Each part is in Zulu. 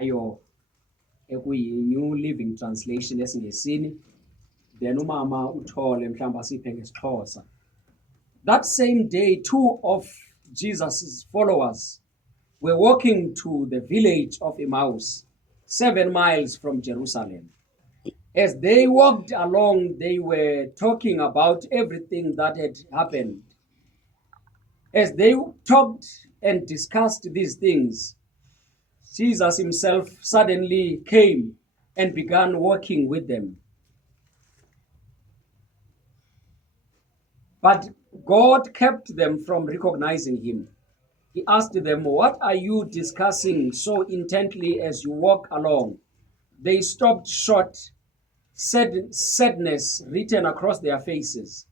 ayo ekuyi-New Living Translation esiNgesini, then umama uthole mhlawumbe asiphe ngesiXhosa. That same day, two of Jesus' followers were walking to the village of Emmaus, 7 miles from Jerusalem. As they walked along, they were talking about everything that had happened. As they talked and discussed these things, Jesus himself suddenly came and began walking with them. But God kept them from recognizing him. He asked them, "What are you discussing so intently as you walk along?" They stopped short, sadness written across their faces.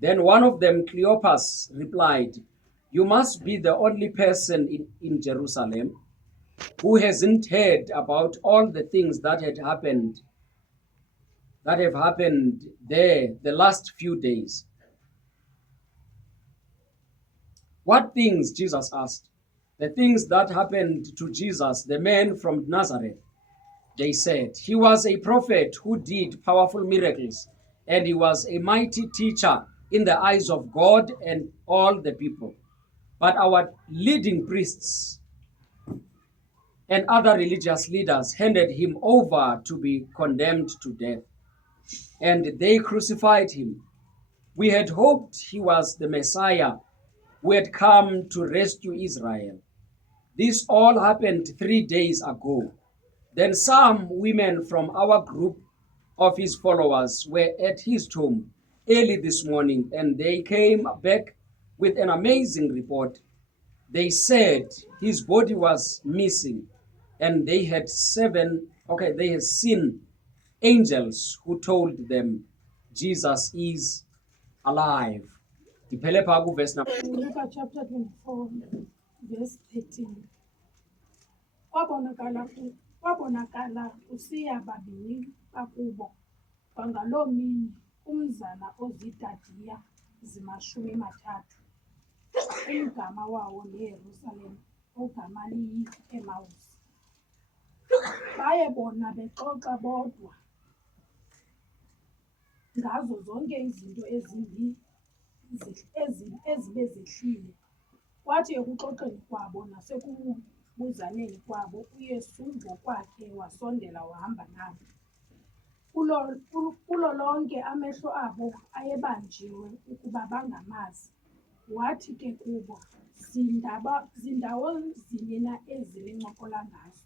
Then one of them, Cleopas, replied, "You must be the only person in Jerusalem who hasn't heard about all the things that have happened there the last few days." What things? Jesus asked. The things that happened to Jesus, the man from Nazareth. They said, "He was a prophet who did powerful miracles, and he was a mighty teacher in the eyes of God and all the people. But our leading priests and other religious leaders handed him over to be condemned to death, and they crucified him. We had hoped he was the Messiah who had come to rescue Israel. This all happened 3 days ago. Then some women from our group of his followers were at his tomb early this morning, and they came back with an amazing report. They said his body was missing, and they had seen angels who told them Jesus is alive. Ndiphele phaa kuverse number. Luke chapter 24, verse 13. Kwabonakala usiya babini bakubo kwangaloo mini umzana ozidadiya zi-30, umgama wawo neYerusalem ogama liyi-Emawusi. Baye bona bexoxa bodwa ngazo zonke izinto ezimbi ezibe zehlile. Kwathi ekuxoxeni kwabo nasekubuzaneni kwabo, uYesu ngokwakhe wasondela wahamba nabo. Kulo lonke amehlo abo ayebanjiwe ukuba bangamazi. Wathi ke kubo, "Zindawo zini na ezi nincokola ngazo,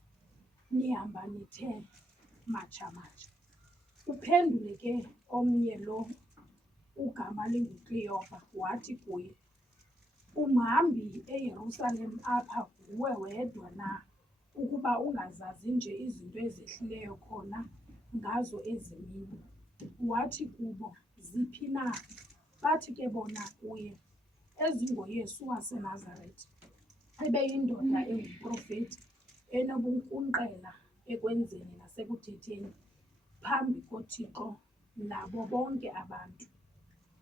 nihamba nithe matsha-matsha?" Uphendule ke omnye lo ugama linguKleopa wathi kuye, "Umhambi eYerusalem apha nguwe wedwa na, ukuba ungazazi nje izinto ezehlileyo khona ngazo ezi mini?" Wathi kubo, "Ziphi na?" Bathi ke bona kuye, "EzingoYesu waseNazaretha, ebeyindoda engumprofeti, enobunkunkqela ekwenzeni nasekuthetheni phambi koThixo nabo bonke abantu.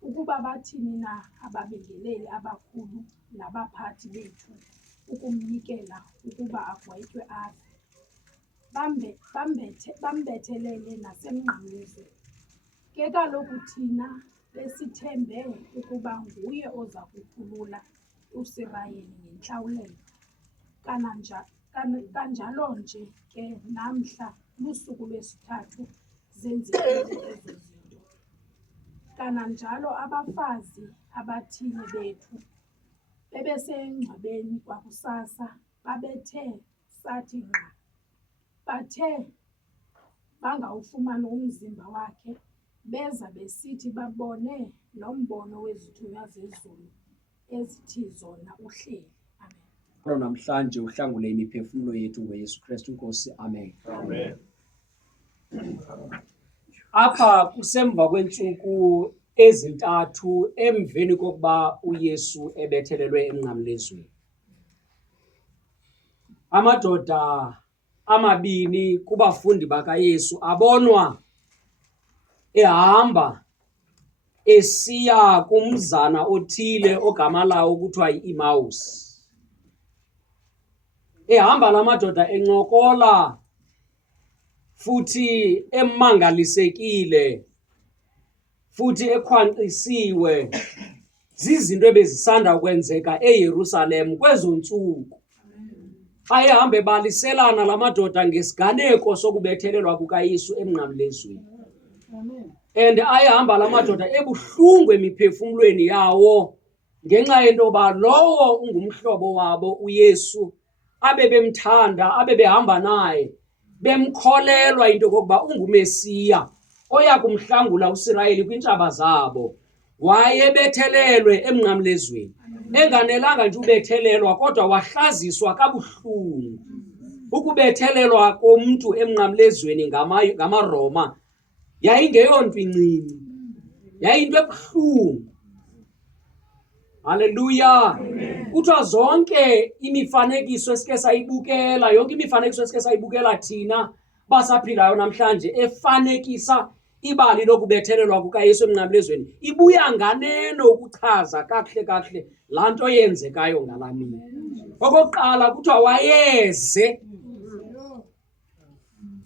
Ukuba bathini na ababingeleli abakhulu nabaphathi bethu ukumnikela ukuba agwetywe afe. Bambethelele nasemnqamlezweni. Ke kaloku thina besithembe ukuba nguye oza kukhulula uSirayeli ngentlawulelo. Kanjalo nje ke namhla lusuku lwesithathu zenzekile ezo zinto. Kananjalo abafazi abathile bethu bebesengcwabeni kwakusasa babethe sathi ngqa. Bathe bangawufumani umzimba wakhe, beza besithi babone nombono wezithunywa zezulu ezithi zona uhleli. Amen. Namhlanje uhlangule imiphefumulo yethu ngoYesu Kristu Nkosi. Amen. Amen. Apha kusemva kweentsuku ezintathu emveni kokuba uYesu ebethelelwe emnqamlezweni, amadoda amabini kubafundi bakaYesu abonwa ehamba esiya kumzana othile ogama lawo kuthiwa yi-Emmaus. ehamba la madoda encokola futhi emangalisekile futhi ekhwankqisiwe zizinto ebezisanda ukwenzeka eYerusalem kwezo ntsuku. Ayehamba ebaliselana la madoda ngesiganeko sokubethelelwa kukaYesu emnqamlezweni. And ayehamba la madoda ebuhlungu emiphefumlweni yawo ngenxa yento yoba lowo ungumhlobo wabo uYesu abebemthanda, abebehamba naye, bemkholelwa into yokokuba ungumesiya oya kumhlangula uSirayeli kwiintshaba zabo, wayebethelelwe emnqamlezweni. Enganelanga nje ubethelelwa kodwa wahlaziswa kabuhlungu. Ukubethelelwa komntu emnqamlezweni ngamaRoma yayingeyonto incini, yayinto ebuhlungu. Haleluya. Kuthiwa zonke imifanekiso esike sayibukela, yonke imifanekiso esike sayibukela thina basaphilayo namhlanje efanekisa ibali lokubethelelwa kukaYesu emnqamlezweni, ibuya nganeno ukuchaza kakuhle laa nto yenzekayo ngalaa mini. Okokuqala kuthiwa wayeze.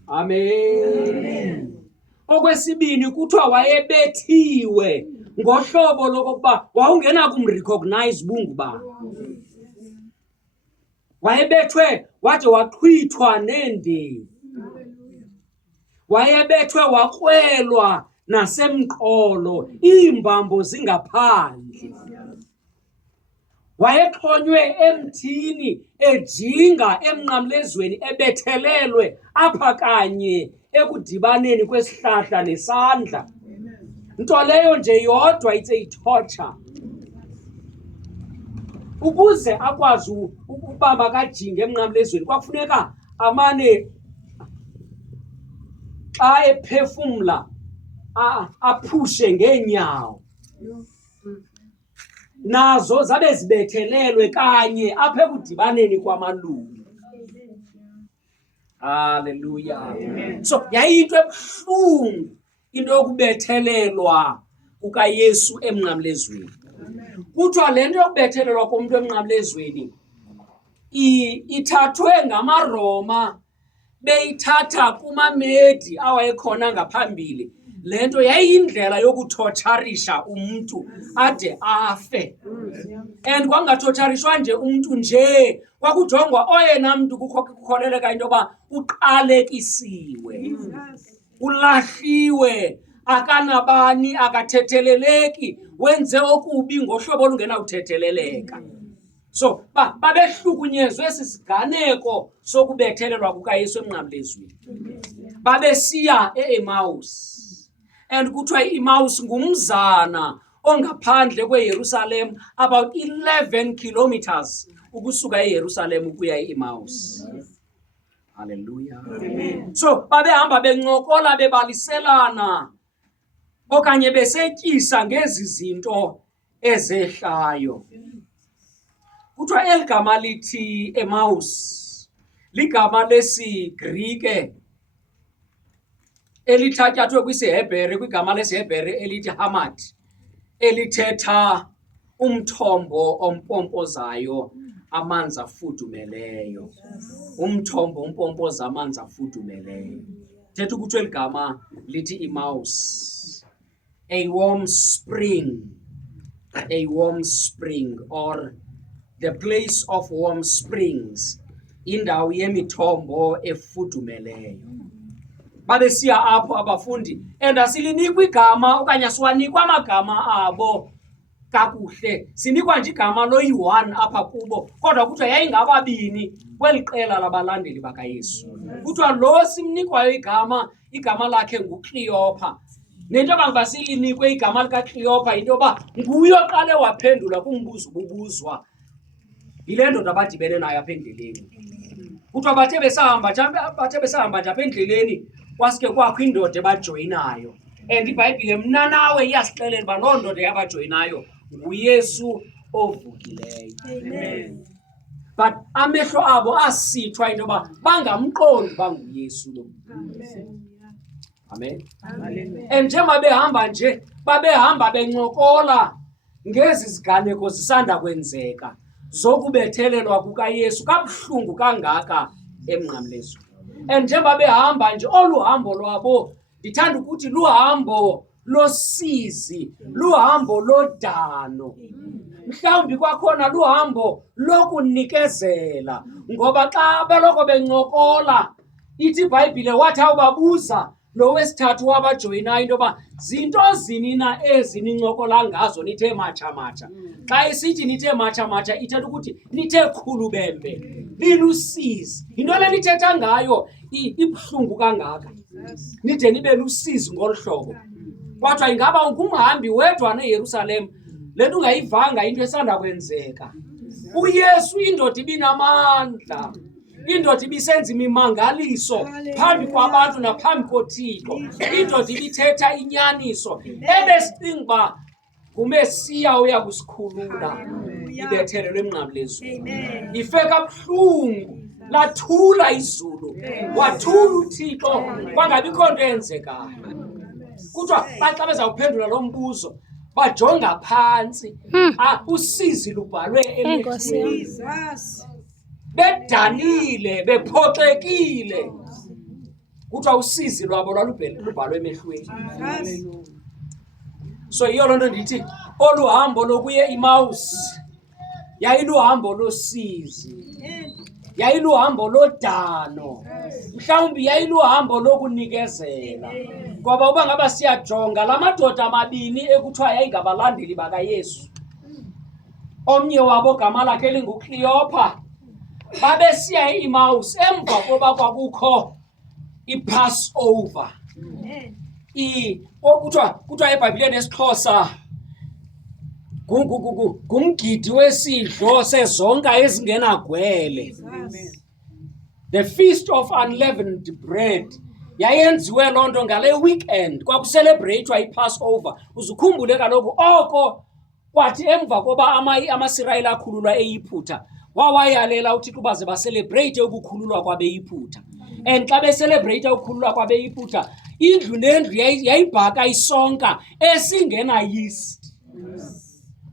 Amen. Okwesibini kuthiwa wayebethiwe ngohlobo lokokuba wawungena kumrecognize ubungu bakhe. Wayebethwe wade waqhwithwa neendevu. Wayebethwe wakrwelwa nasemqolo, iimbambo zingaphandle. Wayexhonywe emthini ejinga emnqamlezweni ebethelelwe apha kanye ekudibaneni kwesihlahla nesandla. Nto leyo nje yodwa it's a torture. Ukuze akwazi ukuba makajinge emnqamlezweni kwakufuneka amane xa ephefumla aphushe ngeenyawo. Nazo zabe zibethelelwe kanye apha ekudibaneni kwamalungu. Haleluya. So yayinto ebuhlungu into yokubethelelwa kukaYesu emnqamlezweni. Kuthiwa le nto yokubethelelwa komntu emnqamlezweni ithathwe ngamaRoma beyithatha kumaMedi awayekhona ngaphambili. Le nto yayiyindlela yokuthotsharisha umntu ade afe. And kwangathotsharishwa nje umntu nje, kwakujongwa oyena mntu kukholeleka into yoba uqalekisiwe, ulahliwe, akanabani, akathetheleleki, wenze okubi ngohlobo olungenawuthetheleleka. So babehlukunyezwe esi siganeko sokubethelelwa kukaYesu emnqamlezweni. Babesiya e-Emmaus. And kuthiwa i-Emmaus ngumzana ongaphandle kweYerusalem, about 11 kilometers ukusuka eYerusalem ukuya e-Emmaus. Haleluya. So babehamba bencokola bebaliselana okanye besetyisa ngezi zinto ezehlayo. Kuthiwa eli gama lithi Emmaus ligama lesiGrike elithatyathwe kwisiHebhere, kwigama lesiHebhere elithi Hamad, elithetha umthombo ompompozayo amanzi afudumeleyo. Umthombo ompompoza amanzi afudumeleyo. Thetha ukuthi eli gama lithi Emmaus, a warm spring, or the place of warm springs, indawo yemithombo efudumeleyo. Babesiya apho abafundi, and asilinikwa igama okanye asiwanikwa amagama abo kakuhle, sinikwa nje igama loyi-1 apha kubo, kodwa kuthiwa yayingababini kweli qela labalandeli bakaYesu. Kuthiwa lo simnikwayo igama lakhe nguKleopa. Nento yoba silinikwe igama likaKleopa yinto yoba nguye oqale waphendula kumbuzo ubuzwa yile ndoda abadibene nayo apha endleleni. Kuthiwa bathe besahamba nje apha endleleni kwaske kwakho indoda ebajoyinayo. And iBhayibhile mna nawe iyasixelela uba loo ndoda yabajoyinayo nguYesu ovukileyo. Amen. But amehlo abo asithwa into yoba bangamqondi banguYesu lo. Amen. And njengoba behamba nje babehamba bencokola ngezi ziganeko zisanda kwenzeka. zokubethelelwa kukaYesu kabuhlungu kangaka emnqamlezweni. And njengoba behamba nje olu hambo lwabo, ndithanda ukuthi luhambo losizi, luhambo lodano, mhlawumbi kwakhona luhambo lokunikezela, ngoba xa beloko bencokola ithi iBhayibhile wathi awubabuza lo wesithathu wabajoyinayo into yoba zinto zini na ezi nincokola ngazo nithe matsha-matsha. Xa isithi nithe matsha-matsha ithetha ukuthi nithe khulubembe, lilusizi. Into le nithetha ngayo ibuhlungu kangaka, nide nibe lusizi ngolu hlobo. Kwathiwa ingaba ungumhambi wedwa eYerusalem, le nto ungayivanga into esanda kwenzeka. uYesu indoda ibinamandla, indoda ibisenza imimangaliso phambi kwabantu naphambi koThixo, indoda ibithetha inyaniso ebesicinga uba ngumesiya oya kusikhulula, ibethelelwe emnqamlezweni. Ife kabuhlungu, lathula izulu, wathula uThixo, kwangabikho nto eyenzekayo. Kuthiwa xa bezawuphendula lo mbuzo bajonga phantsi, usizi lubhalwe emehlweni, bedanile, bephoxekile. Kuthiwa usizi lwabo lwalubhalwe emehlweni. So yiyo loo nto ndithi olu hambo lokuye iMausi yayiluhambo losizi, yayiluhambo lodano, mhlawumbi yayiluhambo lokunikezela. Ngoba uba ngaba siyajonga la madoda amabini ekuthiwa yayingabalandeli bakaYesu, omnye wabo gama lakhe linguKleopa, babesiya eImausi emva koba kwakukho iPassover. Kuthiwa eBhayibhileni esiXhosa ngumgidi wesidlo sezonka ezingenagwele, the Feast of Unleavened Bread. Yayenziwe loo nto ngale weekend, kwakucelebreyithwa iPassover. Uzukhumbule kaloku oko kwathi emva koba amaSirayeli akhululwa eYiphutha, wawayalela uThixo baze baselebreyithe ukukhululwa kwabeYiphutha. And xa beselebreyitha ukukhululwa kwabeYiphutha, indlu nendlu yayibhaka isonka esingenayisti,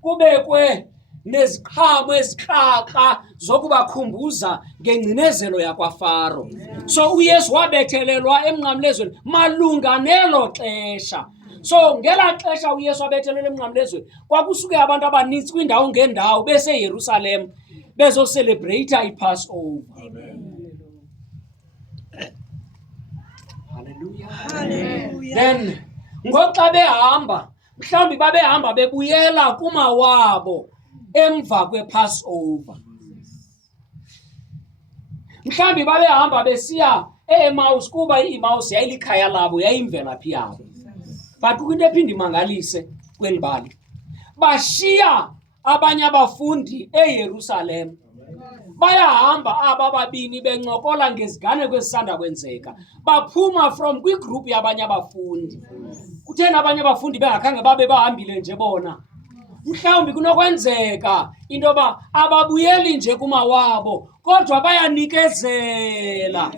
kubekwe neziqhamo ezikrakra zokubakhumbuza ngengcinezelo yakwaFaro. So uYesu wabethelelwa emnqamlezweni malunga nelo xesha. So ngelaa xesha uYesu wabethelelwa emnqamlezweni, kwakusuke abantu abanintsi kwiindawo ngeendawo beseYerusalem bezoselebreyitha iPassover. Hallelujah. Then ngoxa behamba, mhlawumbi babehamba bebuyela kumawabo emva kwePassover, mhlawumbi babehamba besiya eEmausi kuba iEmausi yayilikhaya labo, yayimvelaphi yabo. But kwinto ephinda imangalise kweli bali, bashiya abanye abafundi eYerusalem, bayahamba aba babini bencokola ngeziganeko ezisanda kwenzeka, baphuma from kwigroup yabanye abafundi. Kutheni abanye abafundi bengakhange babe bahambile nje bona? Mhlawumbi kunokwenzeka into yoba ababuyeli nje kumawabo, kodwa bayanikezela,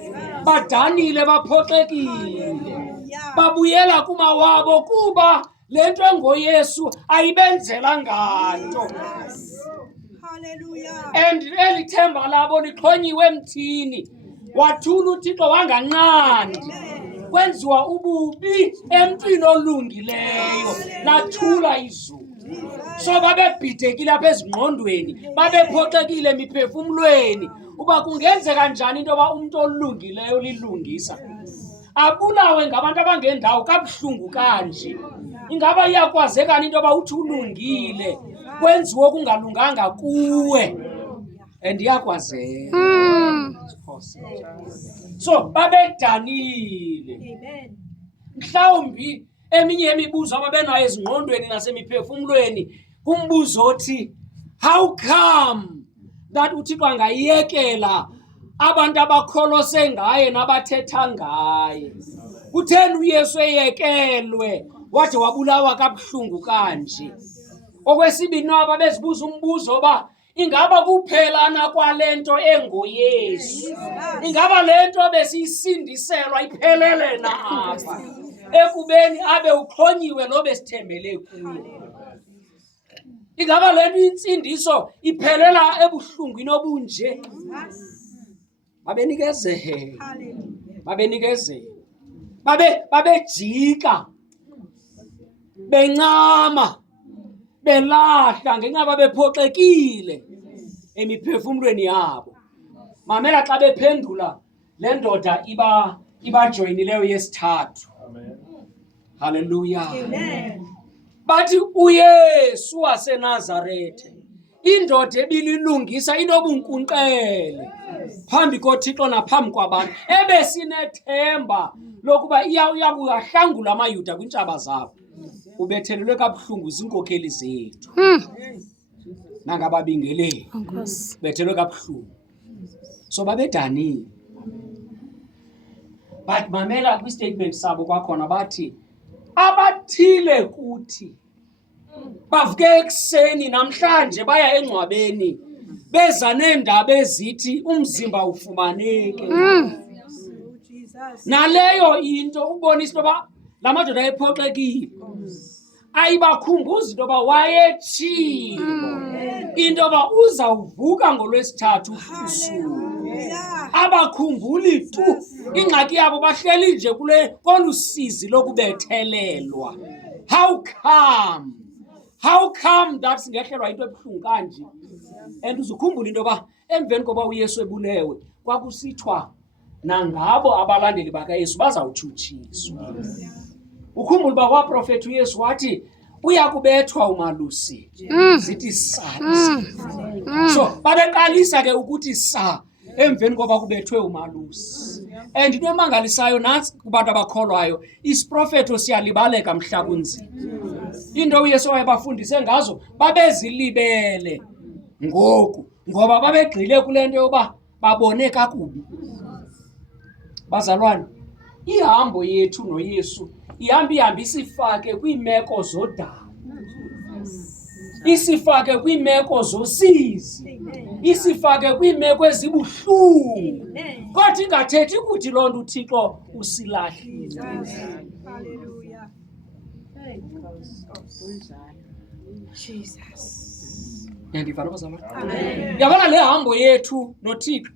badanile, baphoxekile, babuyela kumawabo kuba le nto engoYesu ayibenzela nganto. And eli themba labo lixhonyiwe emthini, wathula uThixo wanganqandi kwenziwa ububi emntwini olungileyo, lathula izulu. So babebhidekile apha ezingqondweni, babephoxekile emiphefumlweni uba kungenzeka njani into yoba umntu olungileyo lilungisa abulawe ngabantu abangendawo kabuhlungu kanje. Ingaba iyakwazekani into yoba uthi ulungile kwenziwe okungalunganga kuwe? And iyakwazeka. So babedanile. Mhlawumbi eminye yemibuzo ababenayo ezingqondweni nasemiphefumlweni kumbuzo othi, how come that uThixo angayiyekela abantu abakholose ngaye nabathetha ngaye? Kutheni uYesu eyekelwe wathi wabulawa kabuhlungu kanje? Okwesibini, aba bezibuza umbuzo ba ingaba kuphelana kwale nto engoYesu, ingaba le nto besiyisindiselwa iphelele na apha ekubeni abe uxhonyiwe lo besithembele kuye? ingaba lento insindiso iphelela ebuhlungwini obunje. Babenikezela, babenikezela, babejika, bencama, belahla ngenxa babephoxekile emiphefumulweni yabo. Mamela xa bephendula le ndoda ibajoyinileyo yesithathu. Haleluya. Bathi uYesu waseNazarethe, indoda ebililungisa inobunkunkqele phambi koThixo naphambi kwabantu, ebesinethemba lokuba uyahlangula amayuda kwintshaba zabo. Ubethelelwe kabuhlungu ziinkokheli zethu nangababingeleli, bethelwe kabuhlungu. So babedanile. But mamela kwi-statement sabo kwakhona bathi, abathile kuthi bavuke ekuseni namhlanje baya engcwabeni beza neendaba ezithi umzimba ufumaneke. Naleyo into ubonisa into yoba la madoda ayephoxekile, ayibakhumbuza into yoba wayetshilo into yoba uzawuvuka ngolwesithathu usuku. Abakhumbuli tu, ingxaki yabo bahleli nje kolu sizi lokubethelelwa. How come that singehlelwa into ebuhlungu kanje? And uzukhumbula into yoba emveni koba uYesu ebulewe kwakusithiwa nangabo abalandeli bakaYesu bazawutshutshiswa. Ukhumbula uba kwaprofethi uYesu wathi uya kubethwa umalusi, zithi sathi. So babeqalisa ke ukuthi emveni koba kubethwe umalusi. And into emangalisayo nansi kubantu abakholwayo, isiprofeto siyalibaleka mhla kunzima. Into uYesu wayebafundise ngazo babezilibele ngoku, ngoba babegxile kule nto yoba babone kakubi. Bazalwane, ihambo yethu noYesu ihamba isifake kwiimeko zodaba, isifake kwiimeko zosizi, isifake kwiimeko ezibuhlungu, kodwa ingathethi ukuthi loo nto uThixo usilahlile. Hallelujah. Jesus. Yandivana bazalwane? Amen. Yabona le hambo yethu noThixo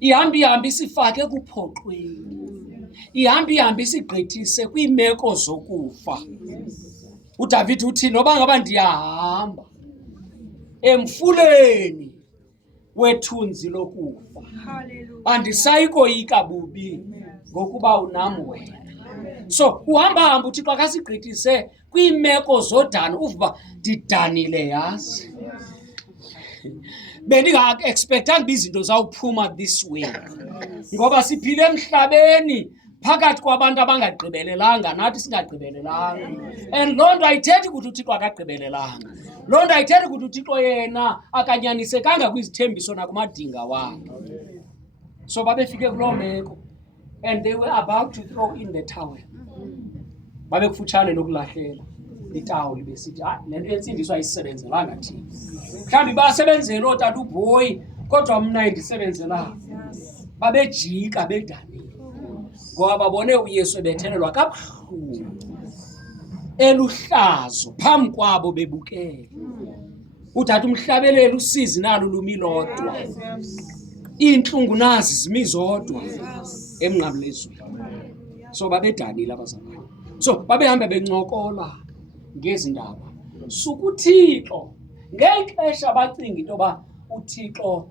ihamba isifake kuphoxweni, ihamba isigqithise kwiimeko zokufa. uDavid uthi noba ngaba ndiyahamba emfuleni wethunzi lokufa, andisayikoyika bubi ngokuba unam wena. So uhamba uthi xa kasigqithise kwiimeko zodana, uvuba ndidanile yazi. Bendinga-expectanga uba izinto zawuphuma this way, ngoba siphile emhlabeni phakathi kwabantu abangagqibelelanga nathi singagqibelelanga. And loo nto ayithethi ukuthi uThixo akagqibelelanga. Loo nto ayithethi ukuthi uThixo yena akanyanisekanga kwizithembiso nakumadinga wakhe. So babefike kuloo meko and they were about to throw in the towel. Babekufutshane nokulahlela itawuli besithi le nto yensindiso ayisebenzelanga thina. Mhlawumbi basebenzela ootata uBhoyi kodwa mna ayindisebenzelanga. Babejika bedanile ngoba babone uYesu ebethelelwa kabuhlungu, eluhlazo phambi kwabo bebukele. Uthatha umhlabeleli usizi nalo lumi lodwa, iintlungu nazi zimi zodwa emnqamlezweni. So babedanile abazalwane. So babehamba bencokola ngezi ndaba sukuThixo. Ngexesha bacinga into yoba uThixo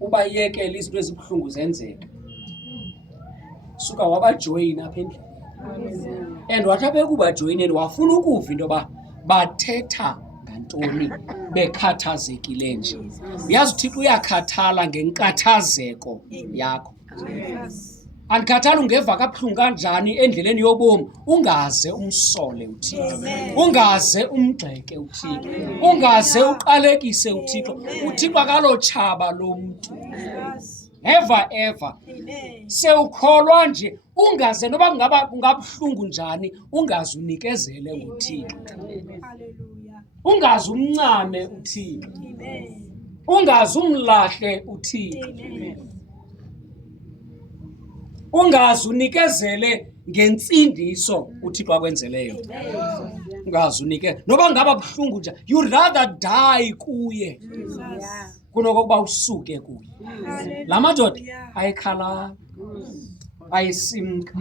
ubayekele izinto ezibuhlungu zenzeka, suka wabajoyina apha endlini. And wathi abekubajoyineni wafuna ukuva into yoba bathetha ngantoni bekhathazekile nje. Uyazi uThixo uyakhathala ngenkathazeko yakho. Andikhathali ungeva kabuhlungu kanjani endleleni yobomi, ungaze umsole uThixo, ungaze umgxeke uThixo, ungaze uqalekise uThixo. uThixo akalotshaba lomntu, never ever. Sewukholwa nje ungaze noba kungabuhlungu njani, ungaze unikezele uThixo, ungaze umncame uThixo, ungaze umlahle uThixo. ungazi unikezele ngensindiso uThixo akwenzeleyo. Ungazi unike noba ngaba buhlungu nje, you rather die kuye kunokuba usuke kuye. La madoda ayikhala, ayisimka,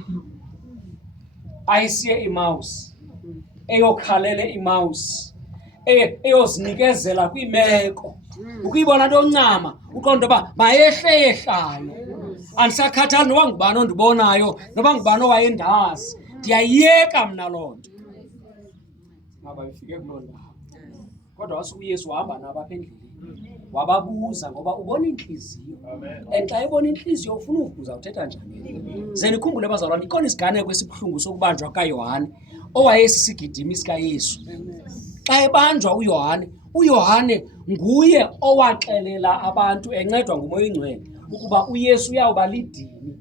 ayisiye iMaus, eyokhalele iMaus, eyozinikezela kwimeko. Ukuyibona nto ncama uqonda uba mayehle yehlayo, andisakhathali noba ngubani ondibonayo, noba ngubani owayendazi, ndiyayiyeka mna loo nto. Ngaba ifike kuloo ndawo, kodwa wasuka uYesu wahamba nabo apha endleleni, wababuza ngoba ubona inhliziyo. And xa ebona inhliziyo ufuna ukubuza uthetha njani. Ze nikhumbule bazalwane, ikhona isiganeko esibuhlungu sokubanjwa kukaYohane owayesisigidimi sikaYesu. Xa ebanjwa uYohane nguye owaxelela abantu encedwa nguMoya Oyingcwele ukuba uYesu uyawuba lidini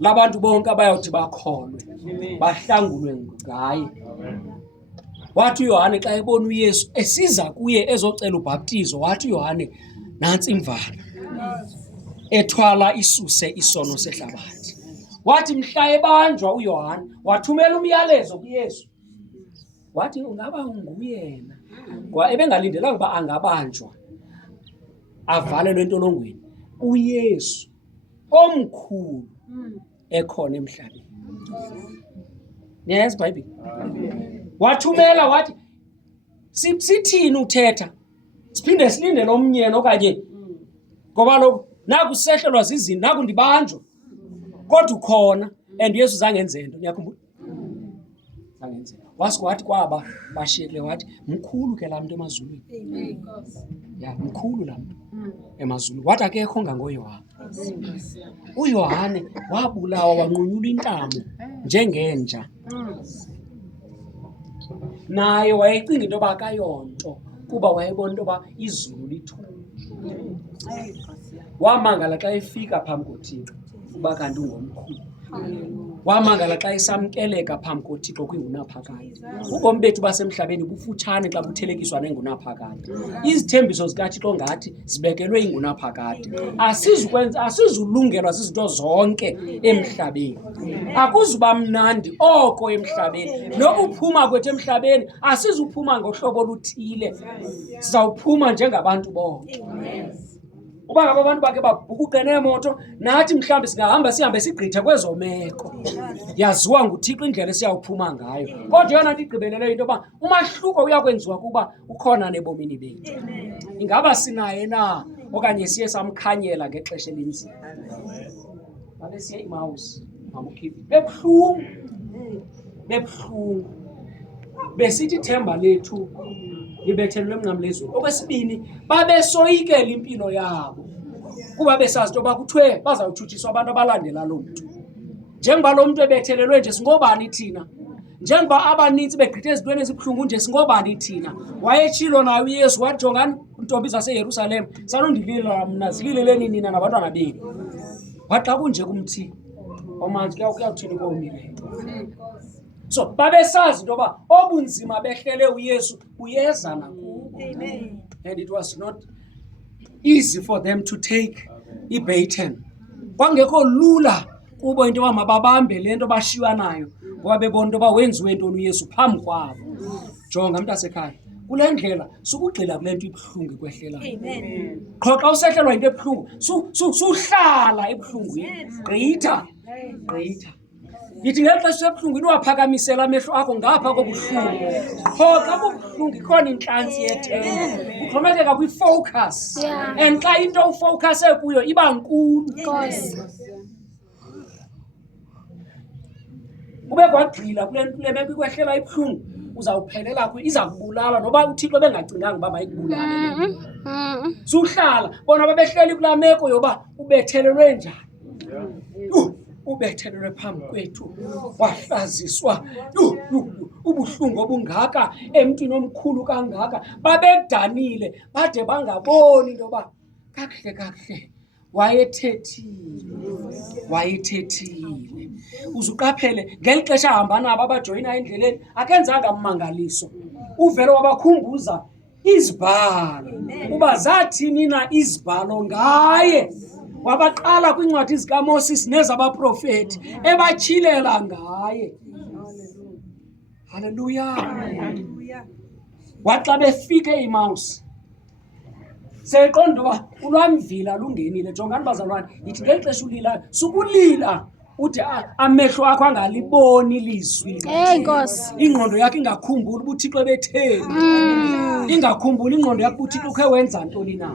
labantu bonke abayawuthi bakholwe, bahlangulwe ngaye. Wathi uYohane xa ebona uYesu esiza kuye ezocela ubhaptizo, wathi uYohane, nantsi imvana ethwala isuse isono sehlabathi. Wathi mhla ebanjwa uYohane wathumela umyalezo kuYesu, wathi ungaba unguyena. Ngoba ebengalindelanga uba angabanjwa avalelwe entolongweni, uYesu omkhulu ekhona emhlabeni. Niyayazi iBhayibhile? Wathumela wathi sithini uthetha, siphinde silindele omnyeni okanye, ngoba lokhu naku sehlelwa zizinto, naku ndibanjwa, kodwa ukhona. And uYesu zangenze nto, niyakhumbula? Zangenze. Wathi kwaba bashiyekile wathi mkhulu ke laa mntu emazulwini. Ya, mkhulu laa mntu emazulwini. Wathi akekho ngangoYohane. uYohane wabulawa wanqunyula intamo njengenja. Naye wayecinga into yoba akayonto kuba wayebona into yoba izulu lithule. Wamangala xa efika phambi koThixo kuba kanti ungomkhulu. Wamangala xa esamkeleka phambi koThixo kwingunaphakade. Ubomi bethu basemhlabeni bufutshane xa buthelekiswa nengunaphakade. Izithembiso zikaThixo ngathi zibekelwe ingunaphakade. Asizulungelwa zizinto zonke emhlabeni. Akuzuba mnandi oko emhlabeni. Nokuphuma kwethu emhlabeni asizuphuma ngohlobo oluthile. Sizawuphuma njengabantu bonke. Uba ngabo abantu bakhe babhukuqe neemoto, nathi mhlawumbi singahamba sihambe sigqithe kwezo meko. Yaziwa nguThixo indlela esiyawuphuma ngayo. Kodwa yona nto igqibeleleyo into yoba umahluko uyakwenziwa kuba ukhona nebomini bethu. Ingaba sinaye na okanye siye samkhanyela ngexesha elinzima? Babesiye iMaus, mamukhiphi. Bebuhlungu. Besithi ithemba lethu libethelwe emnqamlezweni. Okwesibini, babesoyikela impilo yabo kuba besazi into yoba kuthiwe bazawutshutshiswa abantu abalandela loo mntu. Njengoba lo mntu ebethelelwe nje, singobani thina? Njengoba abanintsi begqithe ezintweni ezibuhlungu nje, singobani thina? Wayetshilo naye uYesu wathi, jongani ntombi zaseYerusalem, sanundilila mna, zilileleni nina nabantwana benu. Wathi xa kunje kumthi omanzi kuyawuthini komileyo. So babesazi into yoba obunzima behlele uYesu buyeza nakubo. And it was not easy for them to take iBaten. Kwangekho lula kubo into yoba mababambe le nto bashiywa nayo, ngoba bebona into yoba wenziwe ntoni uYesu phambi kwabo. Jonga mntasekhaya, kule ndlela sukugxila kule nto ibuhlungu ikwehlela. Qho xa usehlelwa into ebuhlungu suhlala ebuhlungwini, gqitha. Yithi ngeli xesha ebuhlungwini waphakamisela amehlo akho ngapha kobuhlungu. Qho xa kubuhlungu ikhona intlantsi yethemba, uxhomekeka kwi-focus. And xa into ufowukhase kuyo iba nkulu. Ube kwagxila kule meko ikwehlela ibuhlungu, uzawuphelela iza kubulala noba uThixo bengacinganga uba mayikubulale. Suhlala, bona babehleli kulaa meko yoba ubethelelwe njani. Ubethelelwe phambi kwethu, wahlaziswa, ubuhlungu obungaka emntwini omkhulu kangaka. Babedanile bade bangaboni into yoba kakuhle wayethethile. Uzuqaphele ngeli xesha ahamba nabo abajoyina endleleni akenzanga mmangaliso. Uvele wabakhumbuza izibhalo uba zathini na izibhalo ngaye. wabaqala kwincwadi zikaMoses nezabaprofeti ebatyhilela ngaye. Haleluya. Waxa befike eMousi seqonda uba ulwamvila lungenile. Jongani bazalwane, yithi ngeli xesha ulila sukulila ude amehlo akho angaliboni ilizwi. Nkosi. Ingqondo yakho ingakhumbuli uba uThixo ebetheni. Ingakhumbuli ingqondo yakho uba uThixo ukhe wenza ntoni na.